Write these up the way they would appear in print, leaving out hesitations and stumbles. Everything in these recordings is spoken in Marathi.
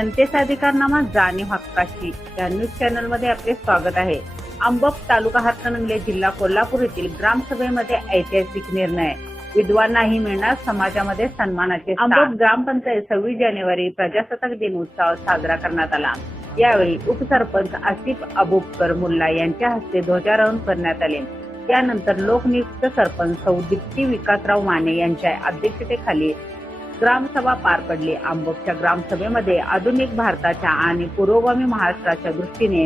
जनतेचा अधिकारनामा जाणीव हक्काची या न्यूज चॅनल मध्ये आपले स्वागत आहे। अंबप तालुका हातकणंगले जिल्हा कोल्हापूर येथील ग्रामसभेमध्ये ऐतिहासिक निर्णय, विधवांनाही मिळणार समाजामध्ये सन्मानाचे स्थान। अंबप ग्रामपंचायत 26 जानेवारी प्रजासत्ताक दिन उत्सव साजरा करण्यात आला। यावेळी उपसरपंच आसिफ अबूबकर मुल्ला यांच्या हस्ते ध्वजारोहण करण्यात आले। त्यानंतर लोकनियुक्त सरपंच सौ दीप्ती विकासराव माने यांच्या अध्यक्षतेखाली ग्रामसभा पार पडली। अंबपच्या ग्रामसभेमध्ये आधुनिक भारताच्या आणि पुरोगामी महाराष्ट्राच्या दृष्टीने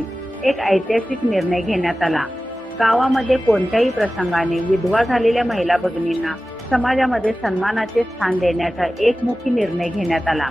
एक ऐतिहासिक निर्णय घेण्यात आला। गावामध्ये कोणत्याही प्रसंगाने विधवा झालेल्या महिला भगिनींना समाजामध्ये सन्मानाचे स्थान देण्याचा एकमुखी निर्णय घेण्यात आला।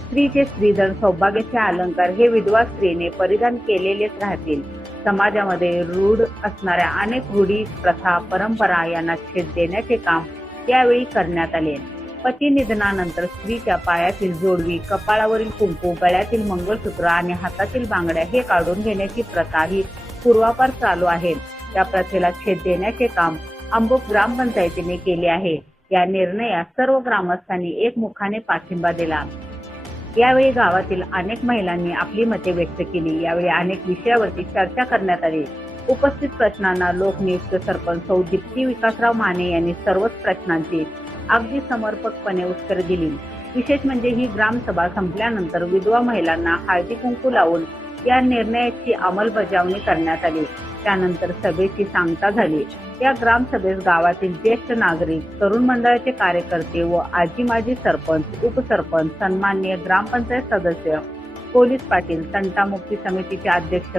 स्त्रीचे स्त्रीधन सौभाग्याचे अलंकार हे विधवा स्त्रीने परिधान केलेलेच राहतील। समाजामध्ये रूढ असणाऱ्या अनेक रूढी, प्रथा, परंपरा यांना छेद देण्याचे काम यावेळी करण्यात आले। पती निधनानंतर स्त्रीच्या पायातील जोडवी, कपाळावरील कुंकू, गळ्यातील मंगळसूत्र आणि हातातील बांगड्या हे काढून घेण्याची प्रथा ही पूर्वापार चालू आहे। या प्रथेला छेद देण्याचे काम अंबप ग्रामपंचायतीने केले आहे। या निर्णयास सर्व ग्रामस्थांनी एकमुखाने पाठिंबा दिला। यावेळी गावातील अनेक महिलांनी आपली मते व्यक्त केली। यावेळी अनेक विषयावरती चर्चा करण्यात आली। उपस्थित प्रश्नांना लोकनियुक्त सरपंच सौ दीप्ती विकासराव माने यांनी सर्वच प्रश्नांची अगदी समर्पकपणे उत्तरे दिली। विशेष म्हणजे ही ग्रामसभा संपल्यानंतर विधवा महिलांना हळदी कुंकू लावून या निर्णयाची अंमलबजावणी करण्यात आली। त्यानंतर सभेची सांगता झाली। या ग्रामसभेस गावातील ज्येष्ठ नागरिक, तरुण मंडळाचे कार्यकर्ते व आजी माजी सरपंच, उपसरपंच, सन्माननीय ग्रामपंचायत सदस्य, पोलीस पाटील, तंटामुक्ती समितीचे अध्यक्ष,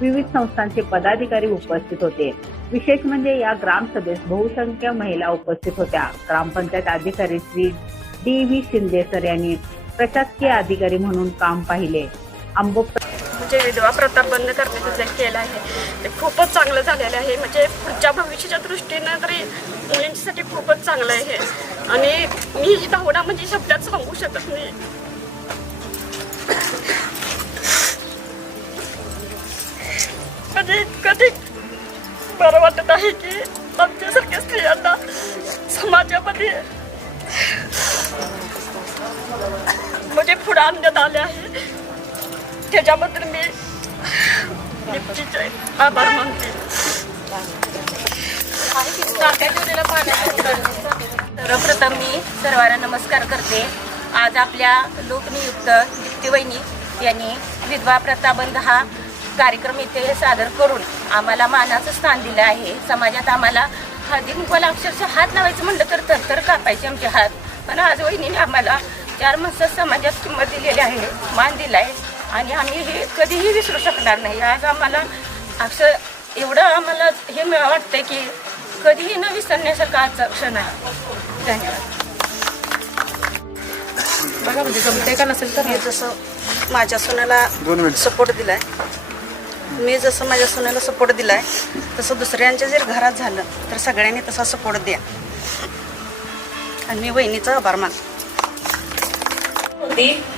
विविध संस्थांचे पदाधिकारी उपस्थित होते। विशेष म्हणजे या ग्रामसभेस बहुसंख्य महिला उपस्थित होत्या। ग्रामपंचायत अधिकारी श्री डी.व्ही. शिंदे सर यांनी प्रशासकीय अधिकारी म्हणून काम पाहिले। अंबप म्हणजे विधवा प्रथा बंद करण्याचं जे केलं आहे ते खूपच चांगलं झालेलं आहे। म्हणजे पुढच्या भविष्याच्या दृष्टीनं तरी मुलींसाठी खूपच चांगलं आहे आणि मी ही धावडा म्हणजे शब्दात सांगू शकत नाही। म्हणजे कधी बरं वाटत आहे की आमच्यासारख्या स्त्रियांना समाजामध्ये म्हणजे पुढे आणण्यात आले आहे। त्याच्याबद्दल मी दीप्तीचे आभार मानते। सर्वप्रथम मी सर्वांना नमस्कार करते। आज आपल्या लोकनियुक्त दीप्ती वहिनी यांनी विधवा प्रथा बंद हा कार्यक्रम इथे सादर करून आम्हाला मानाचं स्थान दिलं आहे। समाजात आम्हाला हळदी कुंकवाला अक्षरशः हात लावायचं म्हणलं तर तर कापायचे आमचे हात, पण आज वहिनीने आम्हाला 4 माणसात समाजात किंमत दिलेली आहे, मान दिला आहे आणि आम्ही हे कधीही विसरू शकणार नाही। आज आम्हाला असं एवढं आम्हाला हे वाटतंय की कधीही न विसरण्यासारखा आजचा क्षण आहे। धन्यवाद। बघा म्हणजे जमते का नसेल तर जसं माझ्या सोन्याला सपोर्ट दिलाय, मी जसं माझ्या सोन्याला सपोर्ट दिलाय तसं दुसऱ्यांच्या जर घरात झालं तर सगळ्यांनी तसा सपोर्ट द्या आणि मी वहिनीचा आभार मानते।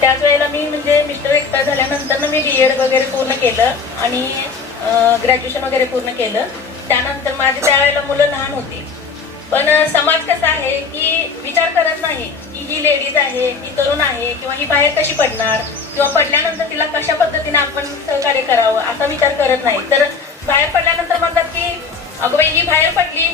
त्याच वेळेला मी म्हणजे मिस्टर एक्सपायर झाल्यानंतर मी B.Ed वगैरे पूर्ण केलं आणि ग्रॅज्युएशन वगैरे पूर्ण केलं। त्यानंतर माझी त्यावेळेला मुलं लहान होती, पण समाज कसा आहे की विचार करत नाही की ही लेडीज आहे, ही तरुण आहे किंवा ही बाहेर कशी पडणार किंवा पडल्यानंतर तिला कशा पद्धतीने आपण सहकार्य करावं असा विचार करत नाही। तर बाहेर पडल्यानंतर म्हणतात की अगं बाई ही बाहेर पडली,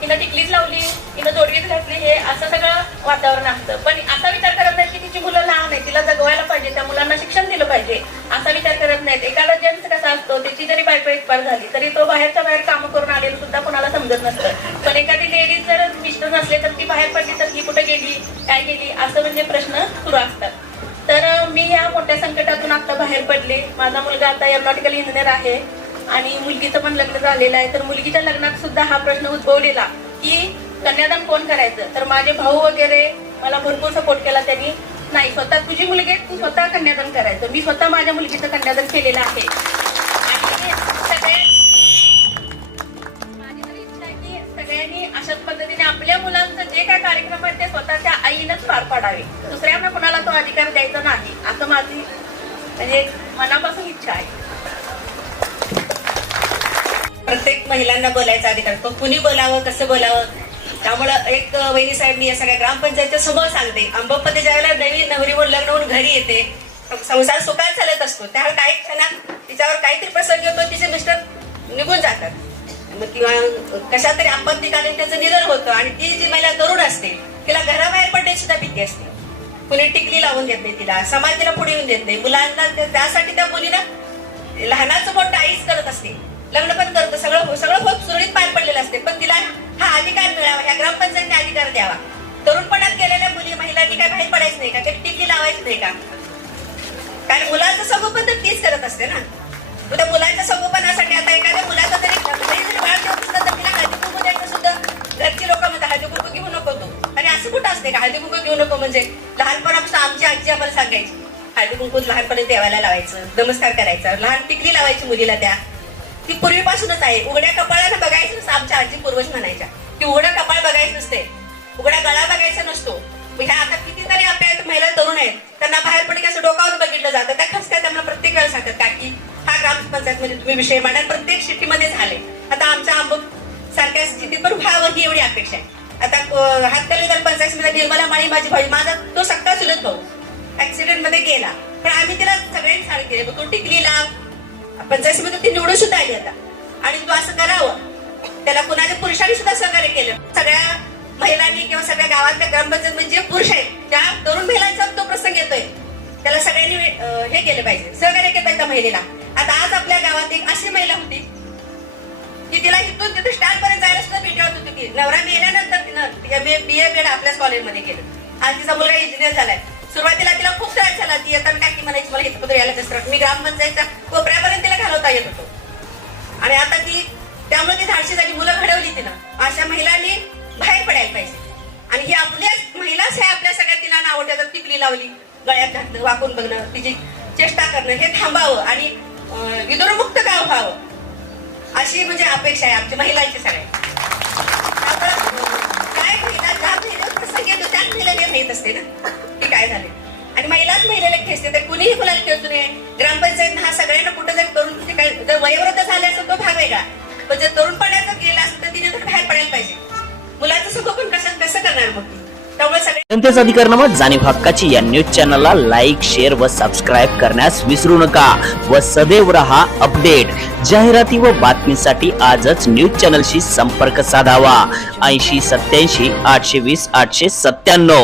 तिनं टिकलीच लावली, तिनं जोडवीच घातली, हे असं सगळं वातावरण असतं। पण असा विचार करत नाही की तिची मुलं लहान आहे, तिला जगवायला पाहिजे, त्या मुलांना शिक्षण दिलं पाहिजे असा विचार करत नाहीत। एखादा जेंट्स कसा असतो, त्याची जरी बायको एक्सपायर झाली तरी तो बाहेरच्या बाहेर कामं करून आलेलं सुद्धा कोणाला समजत नसतं। पण एखादी लेडीज जर मिस्टर नसले तर ती बाहेर पडली तर ही कुठे गेली, काय गेली असं म्हणजे प्रश्न सुरू असतात। तर मी या मोठ्या संकटातून आता बाहेर पडले। माझा मुलगा आता एरोनॉटिकल इंजिनियर आहे आणि मुलगीचं पण लग्न झालेलं आहे। तर मुलगीच्या लग्नात सुद्धा हा प्रश्न उद्भवलेला की कन्यादान कोण करायचं, तर माझे भाऊ वगैरे मला भरपूर सपोर्ट केला त्यांनी। नाही, स्वतः तुझी मुलगी तू स्वतः कन्यादान करायचं। मी स्वतः माझ्या मुलगीचं कन्यादान केलेलं आहे आणि माझी तर इच्छा आहे की सगळ्यांनी अशाच पद्धतीने आपल्या मुलांचं जे काय कार्यक्रम आहे ते स्वतःच्या आईनंच पार पाडावे, दुसऱ्यांना कोणाला तो अधिकार द्यायचा नाही असं माझी म्हणजे मनापासून इच्छा आहे। प्रत्येक महिलांना बोलायचा अधिकार असतो, कुणी बोलावं, कसं बोलावं, त्यामुळं एक वहिनी साहेब मी या सगळ्या ग्रामपंचायतच्या समोर सांगते, अंबपमध्ये ज्यावेळेला नवीन नवरी म्हणून लग्न होऊन घरी येते संसार सुखात चालत असतो. त्यावेळी काही क्षणात तिच्यावर काहीतरी प्रसंग होतो, तिचे मिस्टर निघून जातात मग किंवा कशा तरी आपत्तीकालीन त्याचं निधन होतं आणि ती जी महिला तरुण असते तिला घराबाहेर पडण्याची सुद्धा भीती असते. कुणी टिकली लावून देत नाही तिला, समाज तिला पुढे येऊन देत नाही. मुलांना त्यासाठी त्या मुलीनं लहानाचं मोठं आईच करत असते, लग्न पण करतं, सगळं खूप सुरळीत पार पडलेलं असते. पण तिला हा अधिकार मिळावा, ह्या ग्रामपंचायतीने अधिकार द्यावा. तरुणपणात गेलेल्या महिलांनी काय बाहेर पडायचं नाही का, काही टिकली लावायची नाही का? कारण मुलाचं संगोपन तर तीच करत असते ना. त्या मुलांच्या संगोपनासाठी आता एखाद्या मुलाचा जरी वाढदिवस असला तर तिला हळदी कुंकू द्यायचं सुद्धा घरची लोक म्हणतात हळदी कुंकू घेऊ नको तू. आणि असं कुठं असते का हळदी कुंकू घेऊ नको? म्हणजे लहानपणापासून आमची आजी आम्हाला सांगायची हळदी कुंकू लहानपणी देवाला लावायचं, नमस्कार करायचा, लहान टिकली लावायची मुलीला. त्या ती पूर्वीपासूनच आहे. उघड्या कपाळानं बघायचं नसतं, आमच्या आजी पूर्वज म्हणायच्या की उघडा कपाळ बघायचं नसते, उघडा गळा बघायचा नसतो. ह्या आता कितीतरी आपल्या महिला तरुण आहेत, त्यांना बाहेर पडली असं डोकावर बघितलं जातं. त्या खसक्या त्यांना प्रत्येक वेळेला सांगतात का की हा ग्रामपंचायत मध्ये तुम्ही विषय मांडा. प्रत्येक सिटीमध्ये झाले. आता आमच्या आंबोक सारख्या स्थितीत पण व्हावं ही एवढी अपेक्षा आहे. आता हातकली पंचायत मध्ये निर्मला माळी माझी भाई, माझा तो सक्का चुलत भाऊ ऍक्सिडेंट मध्ये गेला, पण आम्ही तिला सगळ्यांनी सांगितले तू टिकली लाव. पंचायतीमध्ये ती निवडून सुद्धा आली आता आणि तू असं करावं. त्याला कुणाच्या पुरुषांनी सुद्धा सहकार्य केलं. सगळ्या महिलांनी किंवा सगळ्या गावातल्या ग्रामपंचायत मध्ये जे पुरुष आहेत त्या तरुण महिलांचा तो प्रसंग येतोय, त्याला सगळ्यांनी हे केलं पाहिजे, सहकार्य केलं पाहिजे त्या महिलेला. आता आज आपल्या गावात एक अशी महिला होती की तिला इथून तिथे स्टँड पर्यंत जायला सुद्धा भेट होती. की नवरा मेल्यानंतर तिनं BA आपल्याच कॉलेजमध्ये केलं. आज तिचा मुलगा इंजिनियर झालाय. सुरुवातीला तिला खूप त्रास झाला. ती येताना काय की म्हणायची मला इथं यायला कसं, मी ग्रामपंचायतच्या कोपऱ्यापर्यंत तिला घालवता येत होतो. आणि आता ती त्यामुळे ती धाडशी झाली, मुलं घडवली तिनं. अशा महिलांनी बाहेर पडायला पाहिजे. आणि ही आपल्याच महिलाच हे आपल्या सगळ्या तिला नाव ठेवतात. टिकली लावली, गळ्यात घातलं, वाकून बघणं, तिची चेष्टा करणं हे थांबावं आणि विदुरमुक्त गाव व्हावं अशी म्हणजे अपेक्षा आहे आमच्या महिलांची सगळ्या. काय महिला ज्या महिला प्रसंग येतो त्याच महिलांनी माहीत असते ना की काय झाले. आणि महिलाच महिलेला खेचते तर कुणीही कुणाला खेळतो नये. ग्रामपंचायत हा सगळ्यांना कुठं जर करून काय जर वयोवृद्ध झाले असेल तो भाग वेगळा, पण जर तरुणपणाचा गेला असेल तर तिने तर बाहेर पडायला पाहिजे. मुलाचं संगोपन कसं करणार मग? त्यामुळे जनतेचा अधिकारनामा जाणीव हक्काची या न्यूज चॅनलला लाईक, शेअर व सबस्क्राईब करण्यास विसरू नका व सदैव रहा अपडेट. जाहिराती व बातमीसाठी आजच न्यूज चॅनलशी संपर्क साधावा. 80 87 820 897.